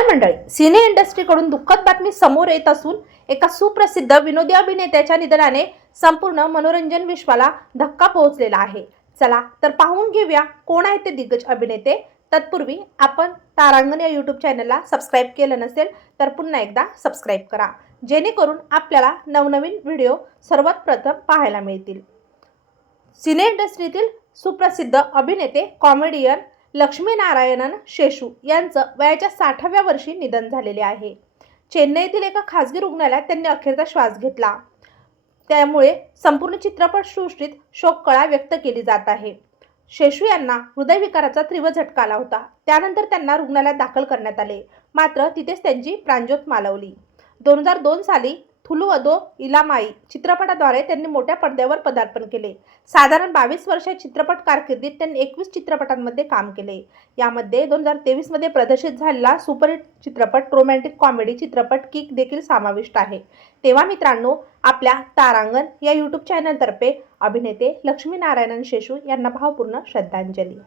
नमस्कार मंडळी. सिने इंडस्ट्रीकडून दुःखद बातमी समोर येत असून एका सुप्रसिद्ध विनोदी अभिनेत्याच्या निधनाने संपूर्ण मनोरंजन विश्वाला धक्का पोहोचलेला आहे. चला तर पाहून घेऊया कोण आहेत ते दिग्गज अभिनेते. तत्पूर्वी आपण तारांगण या यूट्यूब चॅनलला सबस्क्राईब केलं नसेल तर पुन्हा एकदा सबस्क्राईब करा. जेणेकरून आपल्याला नवनवीन व्हिडिओ सर्वात प्रथम पाहायला मिळतील. सिने इंडस्ट्रीतील सुप्रसिद्ध अभिनेते कॉमेडियन लक्ष्मीनारायणन शेषू यांचं वयाच्या साठाव्या वर्षी निधन झालेले आहे. चेन्नईतील एका खासगी रुग्णालयात त्यांनी अखेरचा श्वास घेतला. त्यामुळे संपूर्ण चित्रपटसृष्टीत शोककळा व्यक्त केली जात आहे. शेषू यांना हृदयविकाराचा तीव्र झटका आला होता. त्यानंतर त्यांना रुग्णालयात दाखल करण्यात आले. मात्र तिथेच त्यांची प्राणज्योत मालवली. दोन हजार दोन साली थुलुअदो इलामाई चित्रपटाद्वारे त्यांनी मोठ्या पडद्यावर पदार्पण केले. साधारण बावीस वर्षाच्या चित्रपट कारकिर्दीत त्यांनी एकवीस चित्रपटांमध्ये काम केले. यामध्ये दोन हजार तेवीसमध्ये प्रदर्शित झालेला सुपरहिट चित्रपट रोमॅन्टिक कॉमेडी चित्रपट किक देखील समाविष्ट आहे. तेव्हा मित्रांनो आपल्या तारांगण या यूट्यूब चॅनलतर्फे अभिनेते लक्ष्मीनारायणन शेषू यांना भावपूर्ण श्रद्धांजली.